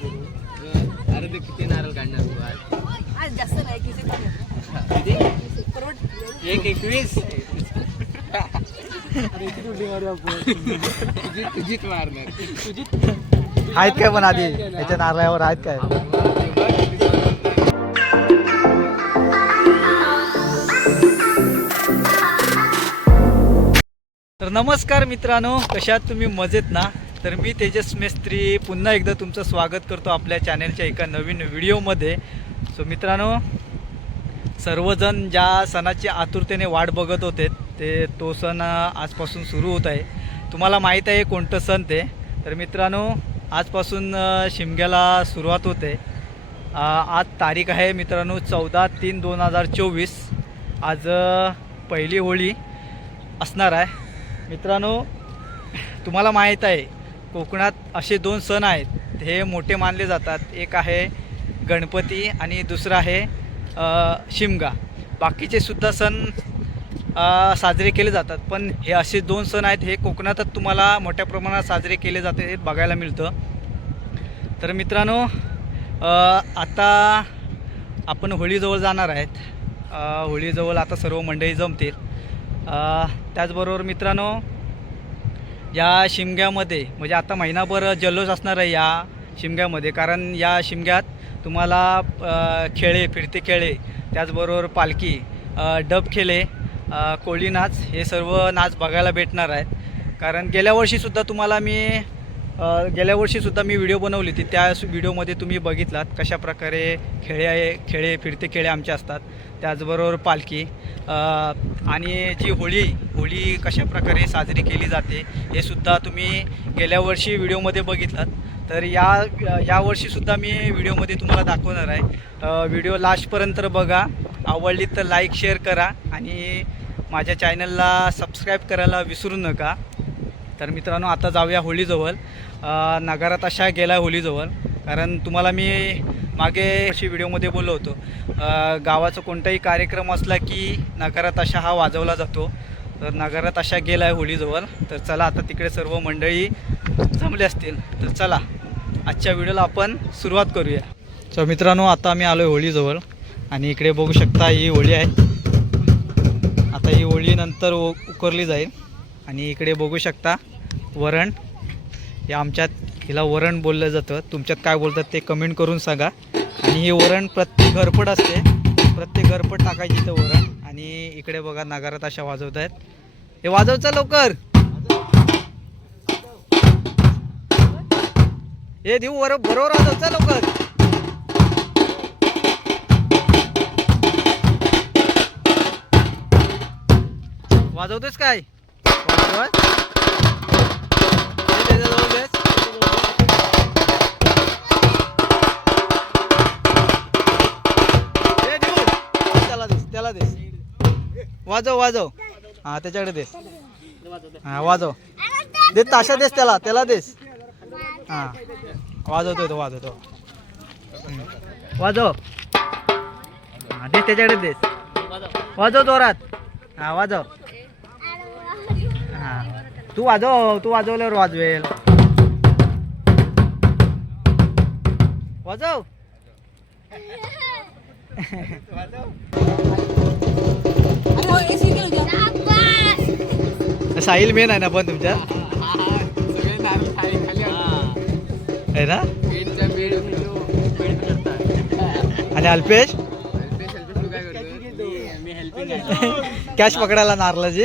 अरे ते किती नारळ काढणार तू आज? जास्त नाही किती किती? 1:21. तुझीच मारणार. आहेत काय पण आधी याच्या नारळावर आहेत काय? तर नमस्कार मित्रांनो, कशात तुम्ही मजेत ना? तर मी तेजस मेस्त्री पुन्हा एकदा तुमचं स्वागत करतो आपल्या चॅनलच्या एका नवीन व्हिडिओमध्ये. सो मित्रांनो, सर्वजण ज्या सणाची आतुरतेने वाट बघत होते तो सण आजपासून सुरू होत आहे. तुम्हाला माहीत आहे कोणतं सण ते? तर मित्रांनो, आजपासून शिमग्याला सुरुवात होते. आज तारीख आहे मित्रांनो 14/3/2024. आज पहिली होळी असणार आहे. मित्रांनो, तुम्हाला माहीत आहे कोकणात असे दोन सण आहेत, हे मोठे मानले जातात. एक आहे गणपती आणि दुसरा आहे शिमगा. बाकीचे सुद्धा सण साजरे केले जातात, पण हे असे दोन सण आहेत, हे कोकणातच तुम्हाला मोठ्या प्रमाणात साजरे केले जाते, हे बघायला मिळतं. तर मित्रांनो, आता आपण होळीजवळ जाणार आहेत. होळीजवळ आता सर्व मंडळी जमतील. त्याचबरोबर मित्रांनो, या शिमग्यामध्ये म्हणजे आता महिनाभर जल्लोष असणार आहे या शिमग्यामध्ये. कारण या शिमग्यात तुम्हाला खेळे, फिरते खेळे, त्याचबरोबर पालखी, डब खेळे, कोळी नाच, हे सर्व नाच बघायला भेटणार आहेत. कारण गेल्या वर्षीसुद्धा मी व्हिडिओ बनवली होती. त्या व्हिडिओमध्ये तुम्ही बघितलात कशा प्रकारे खेळे, फिरते खेळे आमचे असतात. त्याचबरोबर पालखी आणि जी होळी कशा प्रकारे साजरी केली जाते हे सुद्धा तुम्ही गेल्या वर्षी व्हिडिओमध्ये बघितलात. तर या वर्षीसुद्धा मी व्हिडिओमध्ये तुम्हाला दाखवणार आहे. व्हिडिओ लास्टपर्यंत बघा. आवडली तर लाईक, शेअर करा आणि माझ्या चॅनलला सबस्क्राईब करायला विसरू नका. तर मित्रांनो, आता जाऊया होळीजवळ. नगारात अशा गेला होळीजवळ. कारण तुम्हाला मी मागे अशी व्हिडिओमध्ये बोललो होतो, गावाचा कोणताही कार्यक्रम असला की नगारात अशा हा वाजवला जातो. तर नगारात अशा गेला आहे होळीजवळ. तर चला, आता तिकडे सर्व मंडळी जमले असतील. तर चला, आजच्या व्हिडिओला आपण सुरुवात करूया. सो मित्रांनो, आता आम्ही आलो आहे होळीजवळ आणि इकडे बघू शकता ही होळी आहे. आता ही होळी नंतर उकरली जाईल. आणि इकडे बघू शकता वरण. हे आमच्यात हिला वरण बोललं जातं. तुमच्यात काय बोलतात ते कमेंट करून सांगा. आणि हे वरण प्रत्येक घरपट असते, प्रत्येक घरपट टाकायची इथं वरण. आणि इकडे बघा नगारात अशा वाजवत आहेत. हे वाजवचा लवकर, हे देऊ बरोबर वाजवचा लवकर. वाजवतोस काय? त्याला देस, वाजव. हा, त्याच्याकडे देस. हा, वाजव. दे ताशा देस त्याला देस. हा, वाजवतो तो, वाजव. हा, देस त्याच्याकडे देस. वाजव जोरात. हा, वाजव. हा, तू वाजवल्यावर वाजवेल. वाजव. साहिल मेन आहे ना पण तुमच्या आहे ना? आणि अल्पेश कॅश पकडायला नारळाची.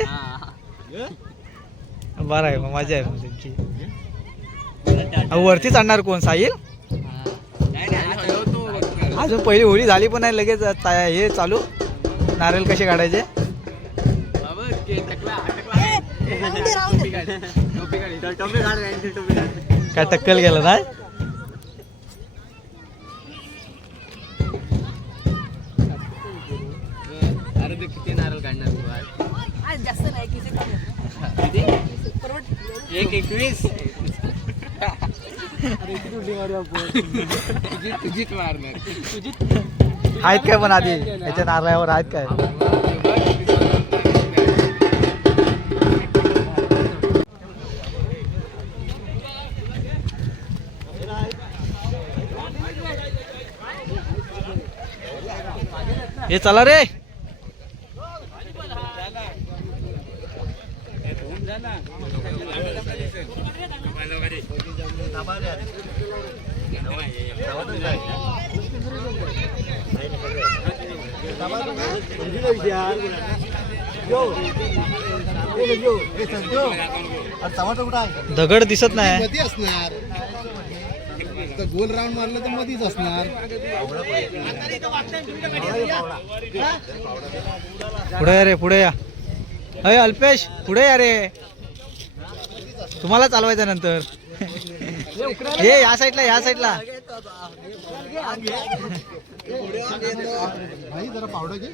बरं आहे, मग मजा आहे तुमची. वरती चढणार कोण? साहिल. अजून पहिली होळी झाली पण नाही, लगेच हे चालू. नारळ कसे काढायचे? काय टक्कल गेलं नाही? अरे ते किती नारळ काढणार तू आज? जास्त नाही किती किती? 1:21. तुझीच मारणार. आहेत काय पण आधी याच्या नारळावर आहेत काय? हे चला रे. दगड दिसत नाही. मध्ये असणार तर गोल राऊंड मारलं तर मध्येच असणार. पुढे या रे, पुढे या. अय अल्पेश पुढे या रे, तुम्हाला चालवायचं नंतर. हे या साईडला, या साईडला. भाई जरा पावडा घे.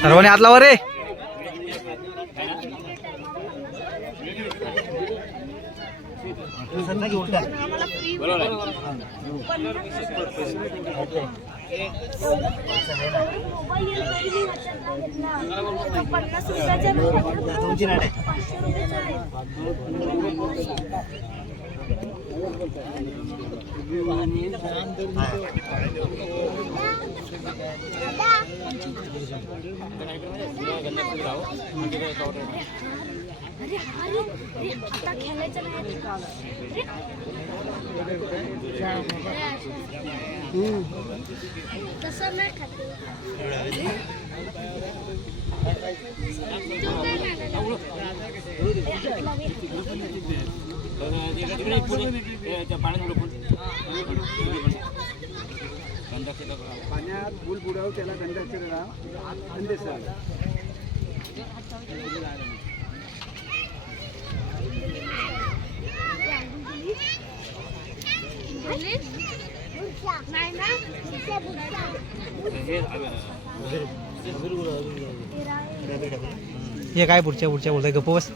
सर्वांनी हात लावा रे. आता खेळायचं नाही. तसं नाही खाते. पाण्यात फुल बुडाव त्याला गंधाक्षराला नाही ना. हे काय पुढच्या पुढच्या बोलताय, गप्प बस.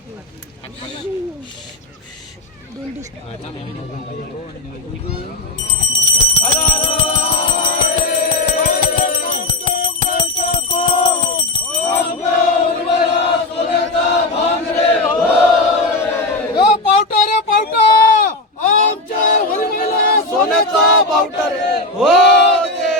पावटा रे पावटा, आमच्या वरमाला सोन्याचा पावटा रे. हो दे.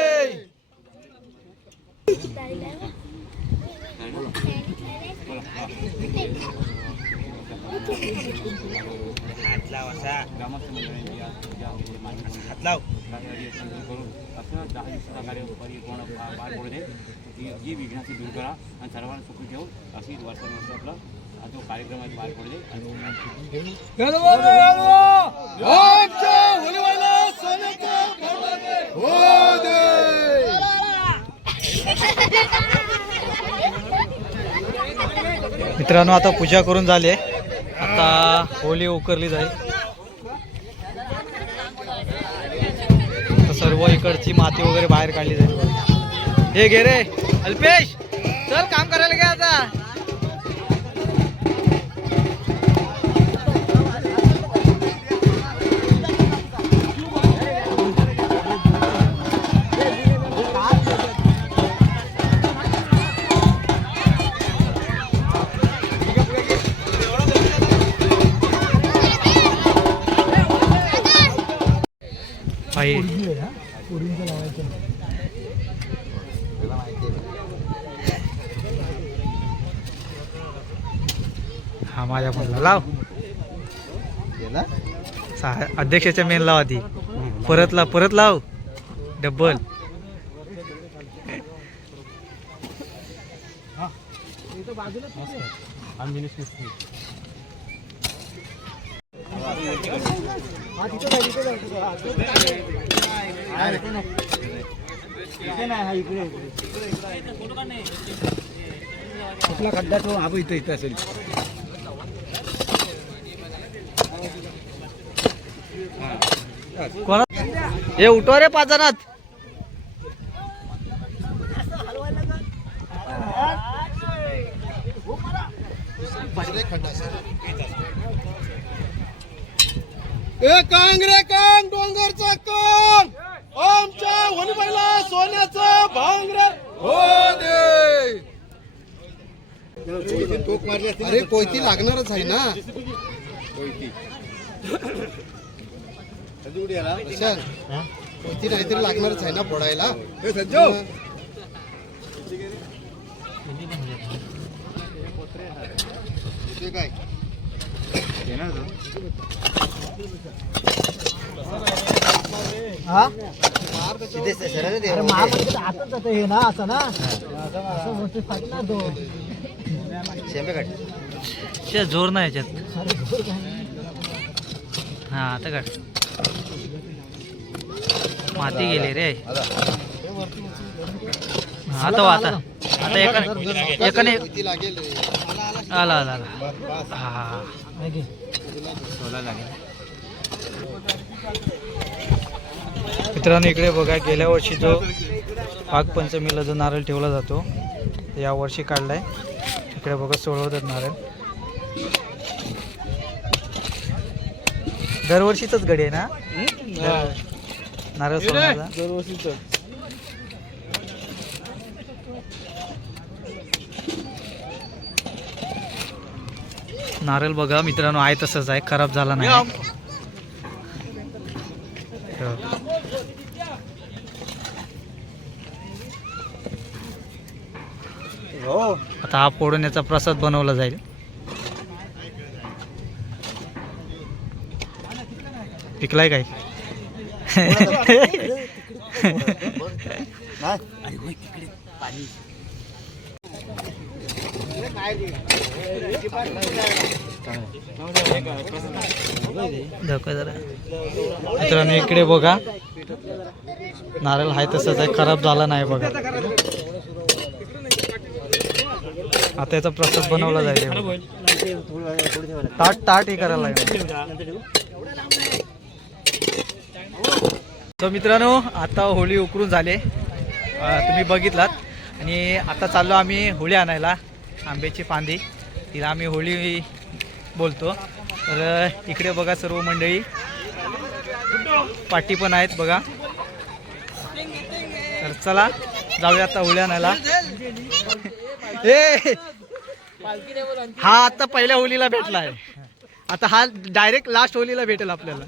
जी विघ्नाची दूर करा आणि सर्वांना सुखी ठेवून अशी वर्षानुवर्ष आपला जो कार्यक्रम आहे पार पडले. आमच्या वरमाला सोन्याचा पावटा रे. हो दे. मित्रांनो आता पूजा करून झाली आहे. आता होली उकरली जाईल. आता सर्व इकडची माती वगैरे बाहेर काढली जाईल. हे घे रे अल्पेश, चल काम करायला घ्या आता. हा माझ्या फोनला लाव. अध्यक्षाच्या मेन लाव आधी. परत लाव डबल. कुठला खड्डा तो आबो इथं असेल. कोणा हे उठवा रे 5 जणात. कांग रे कांग, डोंगरचा कांग, आमच्या वनबाईला सोन्याचा भांग रे. हो दे. मारली असती अरे कोयती लागणारच आहे ना प्रशांत, कोयती नाहीतरी लागणारच आहे ना फोडायला. काय जोर नाही याच्यात. हा आता काढ. माती गेली रे. आता आता एकाने कोयती लागेल रे. आला आला आला. हा मित्रांनो इकडे बघा, गेल्या वर्षी जो नागपंचमीला जो नारळ ठेवला जातो तो या वर्षी काढलाय. इकडे बघा सोडवतात नारळ. दरवर्षीच गडी आहे ना नारळ सोडण्याचा. दरवर्षीच. नारळ बघा मित्रांनो आहे तसंच आहे, खराब झाला नाही. आता हा फोडून याचा प्रसाद बनवला जाईल. पिकलाय काय? मित्रांनो इकडे बघा नारळ आहे तसंच आहे, खराब झाला नाही बघा. आता याचा प्रसाद बनवला जाईल. ताट हे करायला लागेल. तर मित्रांनो आता होळी उकरून झाले, तुम्ही बघितलात. आणि आता चाललो आम्ही होळी आणायला. आंब्याची फांदी, तिला आम्ही होळी बोलतो. तर इकडे बघा सर्व मंडळी, पाटी पण आहेत बघा. तर चला जाऊया आता होळी आणायला. हा आता पहिल्या होळीला भेटला आहे, आता हा डायरेक्ट लास्ट होळीला भेटेल आपल्याला.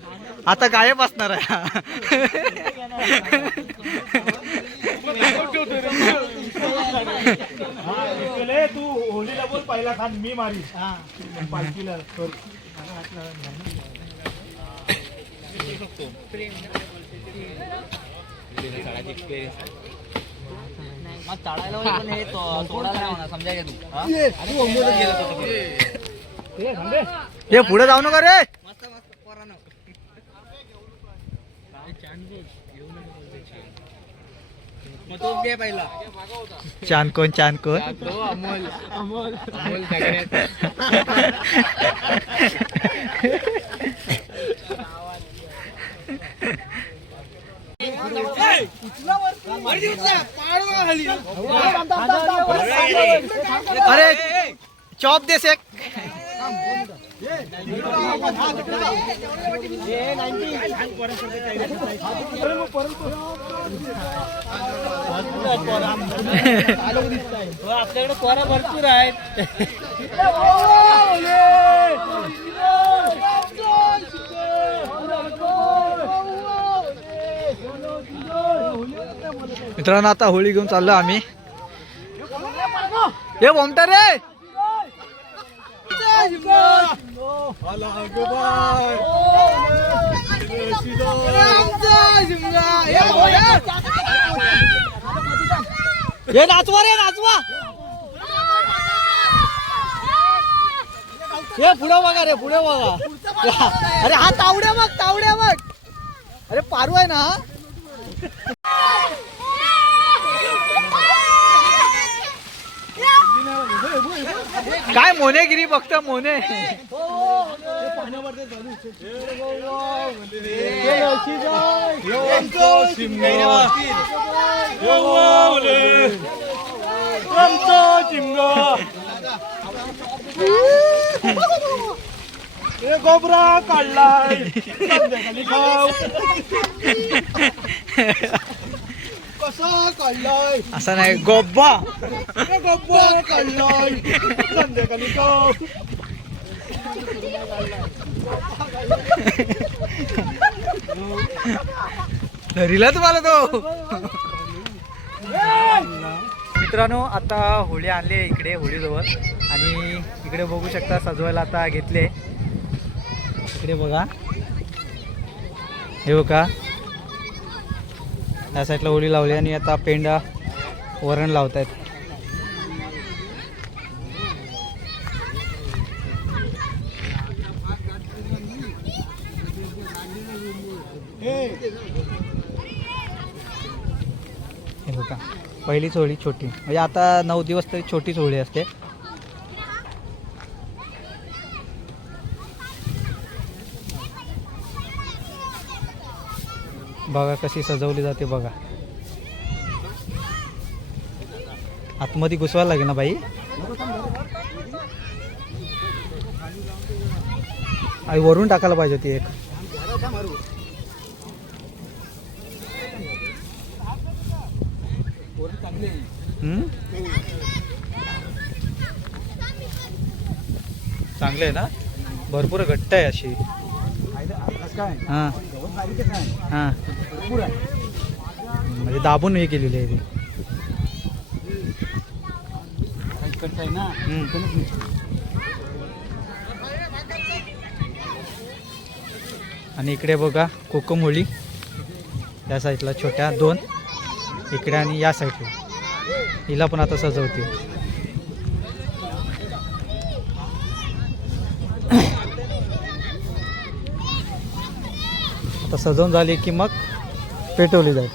आता गायब असणार आहे. तू होळीला बोल पहिला खान मी मारी पालखीला. हे पुढे जाऊ नका रे. चान कोण अमोल सगळ्यात. अरे चॉप दे सेक. आपल्याकडे पोरा भरपूर आहेत. मित्रांनो आता होळी घेऊन चाललो आम्ही. हे बोमटा रे. हे नाचवा रे नाचवा. हे पुढे बघा रे पुढे बघा. अरे हा तावड्या बघ. अरे पारू आहे ना. काय मोनेगिरी बघत मोने. गोबरा काढलाय. असं नाही गोब्बा. बाप्पा काढलाय संध्याकाळी तो धरीला तुम्हाला तो. मित्रांनो आता होळी आणली आहे इकडे होळीजवळ आणि इकडे बघू शकता सजवायला आता घेतले. इकडे बघा हे बघा या साईडला होळी लावली आणि आता पेंडा वरण लावतायत. हे बघा पहिलीच होळी छोटी म्हणजे आता 9 दिवस तरी छोटीच होळी असते. बघा कशी सजवली जाते बघा. आतमध्ये घुसवायला लागेल ना बाई. आई वरून टाकायला पाहिजे होती एक. चांगले आहे ना भरपूर घट्ट आहे अशी. हां हां म्हणजे दाबून हे केलेली आहे ती. आणि इकडे बघा कोकम होळी या साईडला छोट्या 2 इकडे आणि या साईडला. हिला पण आता सजवते. आता सजवून झाली की मग पेटवली जाईल.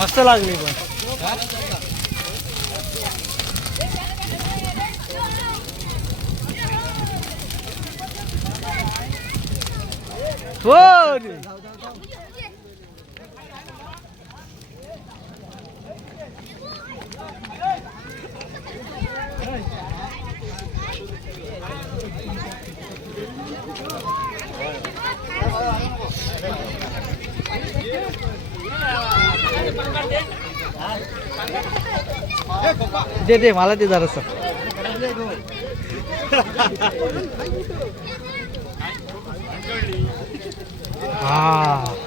मस्त लागली पण. दे मला ते जरासं. हा